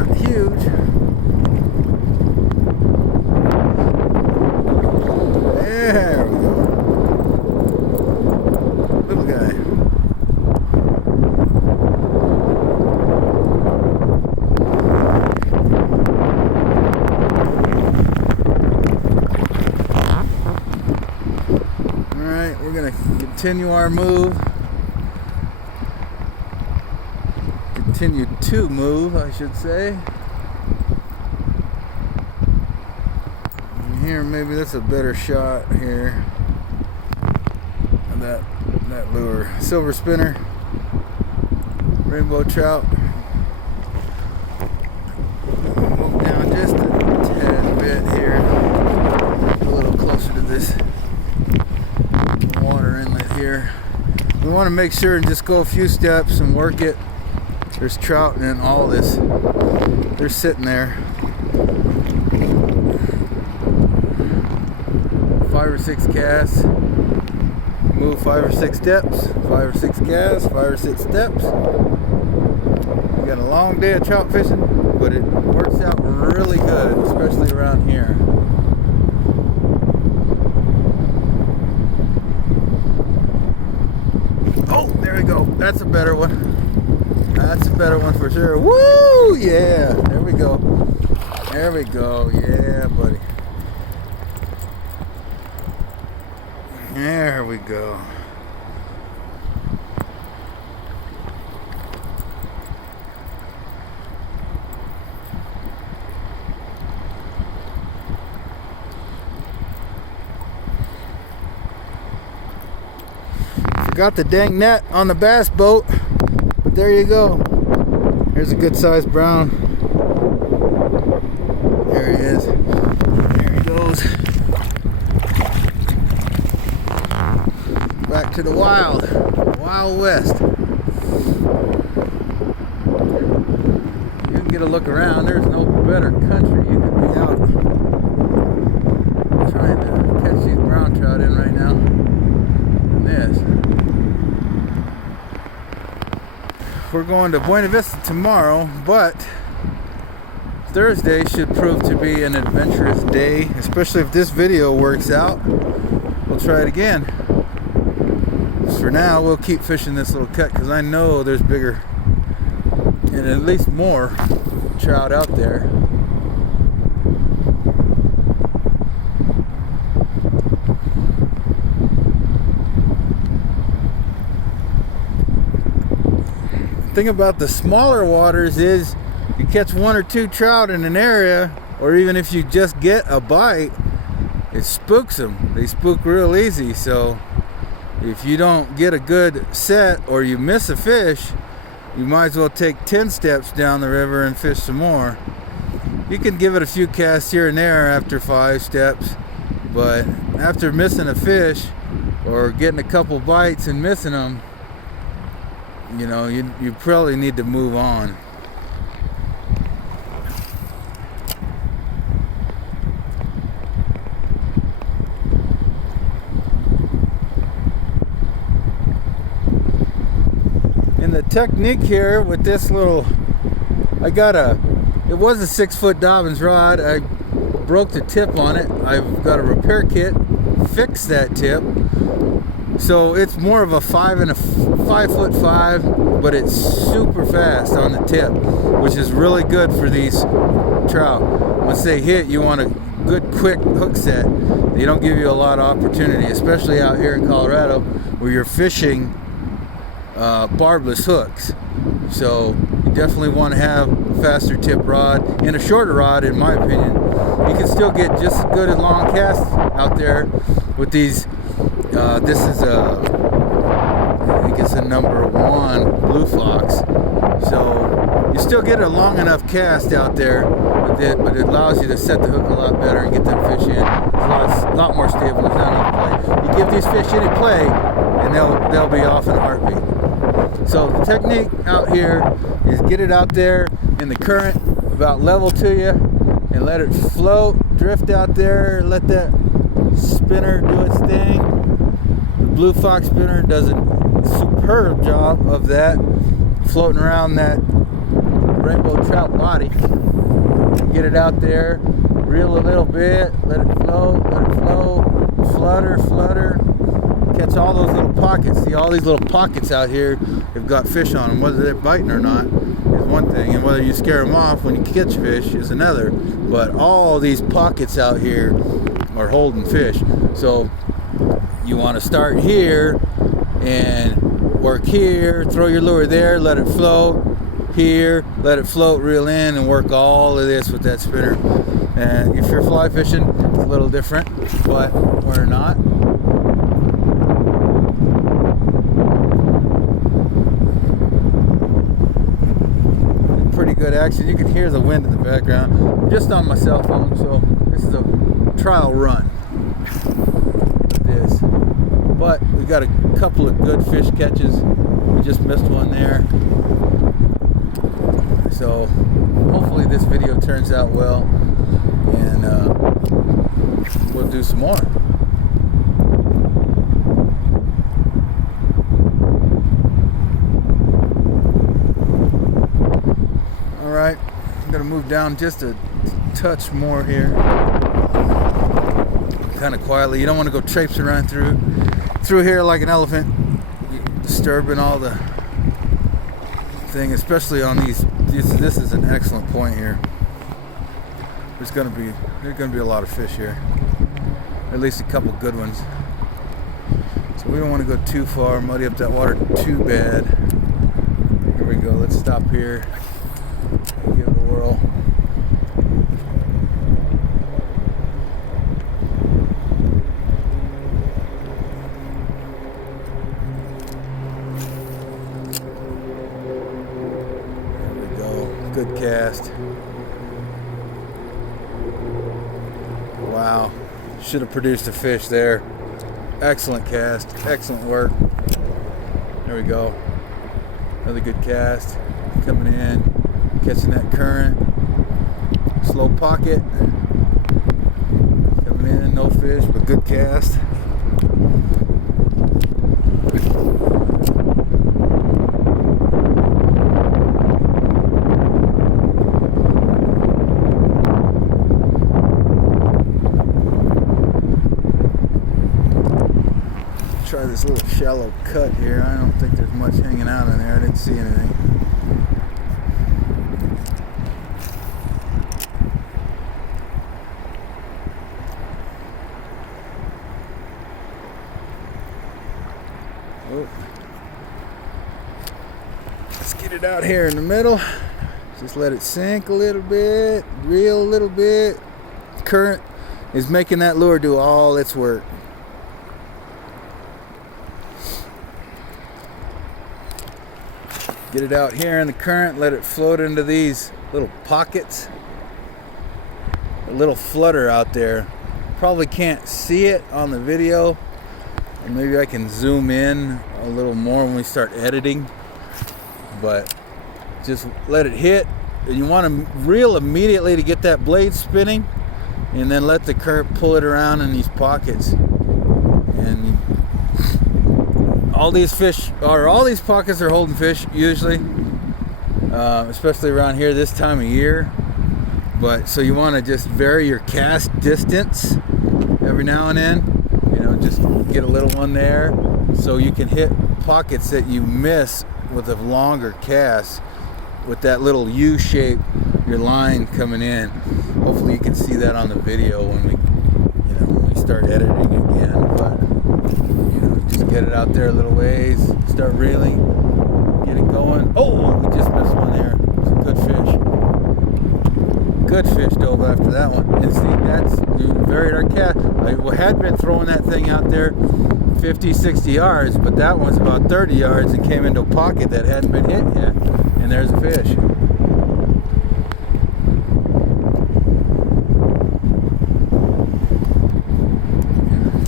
not huge. There we go. Little guy. Alright, we're going to continue our move. Continue to move, I should say. And here, maybe that's a better shot here. That lure. Silver spinner. Rainbow trout. Move down just a tad bit here. A little closer to this water inlet here. We want to make sure and just go a few steps and work it. There's trout in all this. They're sitting there. 5 or 6 casts. Move 5 or 6 steps. 5 or 6 casts. 5 or 6 steps. We got a long day of trout fishing, but it works out really good, especially around here. Oh, there we go. That's a better one. That's a better one for sure. Woo! Yeah. There we go. There we go. Yeah, buddy. There we go. Forgot the dang net on the bass boat. But there you go. Here's a good sized brown. There he is. There he goes. Back to the Wild West. You can get a look around. There's no better country you could be out trying to catch these brown trout in right now than this. We're going to Buena Vista tomorrow, but Thursday should prove to be an adventurous day, especially if this video works out. We'll try it again. For now, we'll keep fishing this little cut because I know there's bigger and at least more trout out there. The thing about the smaller waters is you catch 1 or 2 trout in an area, or even if you just get a bite, it spooks them. They spook real easy. So if you don't get a good set or you miss a fish, you might as well take 10 steps down the river and fish some more. You can give it a few casts here and there after 5 steps, but after missing a fish or getting a couple bites and missing them, you know, you probably need to move on. And the technique here with this little, it was a 6-foot Dobbins rod. I broke the tip on it. I've got a repair kit, fixed that tip. So it's more of a 5'5", but it's super fast on the tip, which is really good for these trout. Once they hit, you want a good quick hook set. They don't give you a lot of opportunity, especially out here in Colorado where you're fishing barbless hooks. So you definitely want to have a faster tip rod and a shorter rod, in my opinion. You can still get just as good as long casts out there with these. This is I think it's a number 1 blue fox. So you still get a long enough cast out there, but it allows you to set the hook a lot better and get them fish in. It's a lot more stable. There's not enough play. You give these fish any play, and they'll be off in a heartbeat. So the technique out here is get it out there in the current about level to you and let it float, drift out there, let that spinner do its thing. The blue fox spinner does a superb job of that, floating around that rainbow trout body. Get it out there, reel a little bit, let it flow, flutter. Catch all those little pockets. See, all these little pockets out here have got fish on them. Whether they're biting or not is one thing, and whether you scare them off when you catch fish is another. But all these pockets out here are holding fish. So you want to start here and work here, throw your lure there, let it float here, let it float, reel in, and work all of this with that spinner. And if you're fly fishing, it's a little different, but we're not. Pretty good action. You can hear the wind in the background. Just on my cell phone, so this is a trial run. This, but we got a couple of good fish catches. We just missed one there. So hopefully this video turns out well, and we'll do some more. Alright, I'm going to move down just a touch more here. Kind of quietly. You don't want to go traipsing around through here like an elephant, disturbing all the thing, especially on these. This is an excellent point here. There's going to be a lot of fish here, at least a couple good ones. So we don't want to go too far, muddy up that water too bad. Here we go. Let's stop here. Give it a whirl. There we go. Good cast. Wow. Should have produced a fish there. Excellent cast. Excellent work. There we go. Another good cast. Coming in. Catching that current. Slow pocket. Coming in. No fish, but good cast. Try this little shallow cut here. I don't think there's much hanging out in there. I didn't see anything. Oh. Let's get it out here in the middle. Just let it sink a little bit, reel a little bit. Current is making that lure do all its work. Get it out here in the current, let it float into these little pockets. A little flutter out there. Probably can't see it on the video. And maybe I can zoom in a little more when we start editing. But just let it hit. And you want to reel immediately to get that blade spinning. And then let the current pull it around in these pockets. And all these pockets are holding fish usually, especially around here this time of year. But so you want to just vary your cast distance every now and then. You know, just get a little one there so you can hit pockets that you miss with a longer cast with that little U shape, your line coming in. Hopefully you can see that on the video when we start editing again. But just get it out there a little ways, start reeling, get it going. Oh, we just missed one there. It's a good fish. Good fish dove after that one. And see, that's varied our cast. I had been throwing that thing out there 50, 60 yards, but that one's about 30 yards and came into a pocket that hadn't been hit yet. And there's a fish.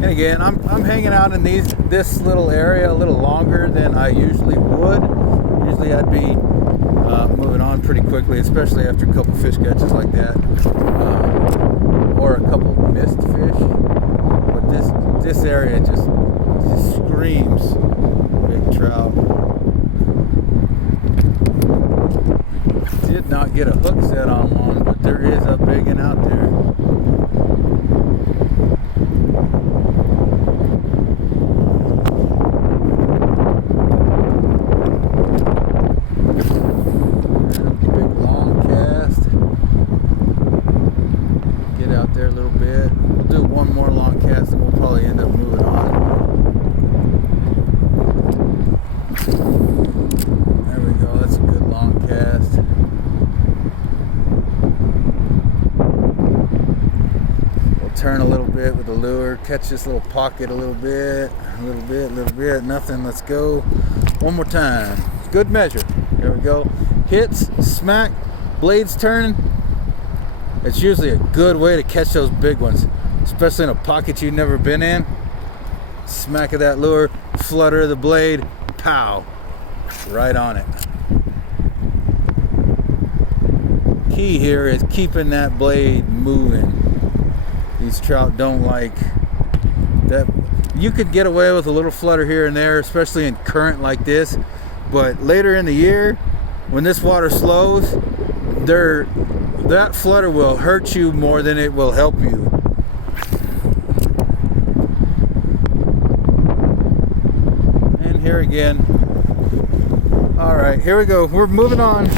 And again, I'm hanging out in this little area a little longer than I usually would. Usually I'd be moving on pretty quickly, especially after a couple fish catches like that, or a couple missed fish. But this area just screams big trout. Did not get a hook set on one, but there is a big one out there. Big long cast. Get out there a little bit. We'll do one more long cast and we'll probably end up moving on. There we go, that's a good long cast. Turn a little bit with the lure, catch this little pocket a little bit, nothing. Let's go one more time. Good measure. There we go. Hits, smack, blades turning. It's usually a good way to catch those big ones, especially in a pocket you've never been in. Smack of that lure, flutter of the blade, pow, right on it. Key here is keeping that blade moving. These trout don't like that. You could get away with a little flutter here and there, especially in current like this, but later in the year when this water slows, that flutter will hurt you more than it will help you. And here again. All right, here we go. We're moving on.